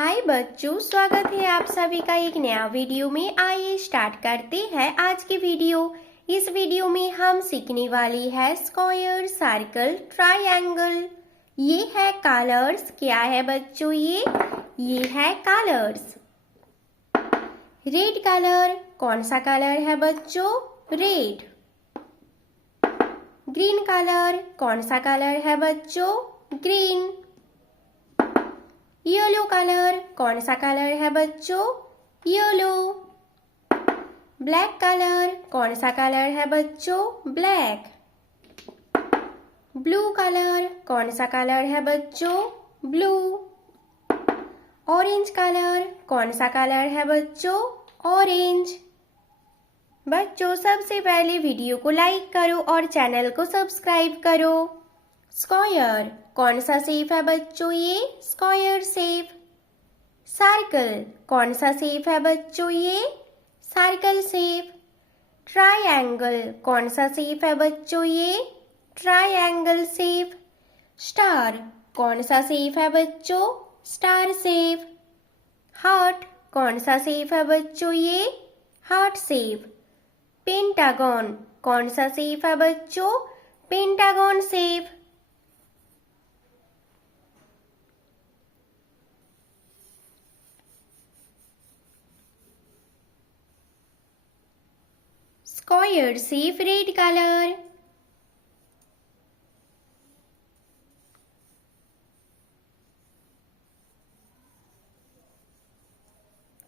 हाय बच्चों, स्वागत है आप सभी का एक नया वीडियो में। आइए स्टार्ट करते हैं आज की वीडियो। इस वीडियो में हम सीखने वाली है स्क्वायर, सर्कल, ट्रायंगल। ये है कलर्स। क्या है बच्चों? ये है कलर्स। रेड कलर, कौन सा कलर है बच्चों? रेड। ग्रीन कलर, कौन सा कलर है बच्चों? ग्रीन। येलो कलर, कौन सा कलर है बच्चों? येलो। ब्लैक कलर, कौन सा कलर है बच्चों? ब्लैक। ब्लू कलर, कौन सा कलर है बच्चों? ब्लू। ऑरेंज कलर, कौन सा कलर है बच्चों? ऑरेंज। बच्चों सबसे पहले वीडियो को लाइक करो और चैनल को सब्सक्राइब करो। स्क्वायर, कौन सा शेप है बच्चों? ये स्क्वायर शेप। सर्कल, कौन सा शेप है बच्चों? ये सर्कल शेप। ट्रायंगल, कौन सा शेप है बच्चों? ये ट्रायंगल शेप। स्टार, कौन सा शेप है बच्चों? Star shape. हार्ट, कौन सा शेप है बच्चों? ये हार्ट शेप। पेंटागन, कौन सा शेप है बच्चों? Pentagon shape. Square shape, red colour.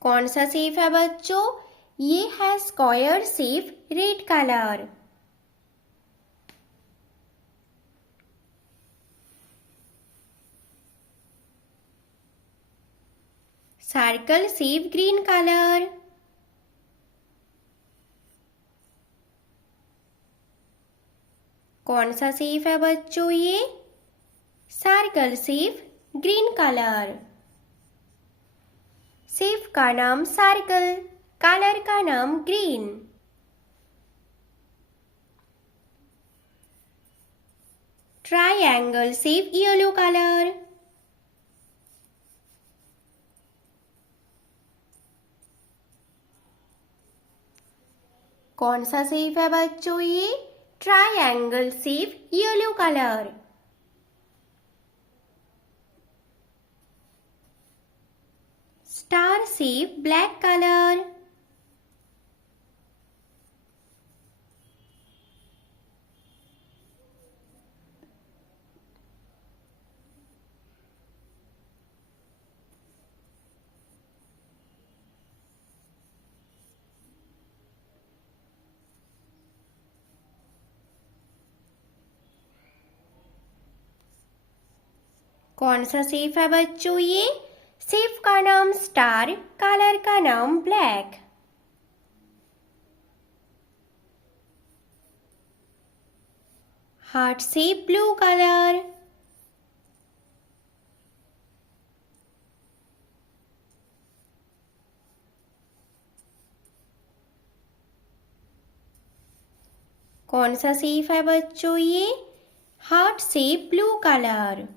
कौन सा शेप है बच्चों? ये है square shape, red colour. Circle shape, green colour. कौन सा शेप है बच्चों? ये circle shape, green colour. Shape का नाम सर्कल, कलर का नाम green. Triangle shape, yellow colour. कौन सा शेप है बच्चों? ये triangle shape, yellow colour. Star shape, black colour. कौन सा शेप है बच्चों? ये शेप का नाम स्टार, कलर का नाम black. Heart shape, blue colour. कौन सा शेप है बच्चों? ये heart shape, blue colour.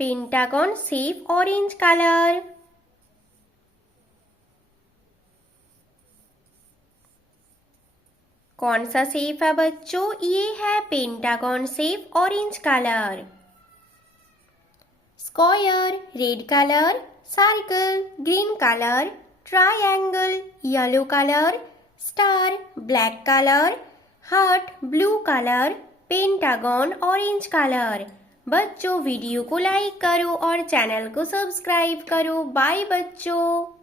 Pentagon shape, orange colour. कौन सा शेप है बच्चों? ये है pentagon shape, orange colour. Square, red colour. Circle, green colour. Triangle, yellow colour. Star, black colour. Heart, blue colour. Pentagon, orange colour. बच्चों video को like करो और चैनल को सब्सक्राइब करो। बाय बच्चों।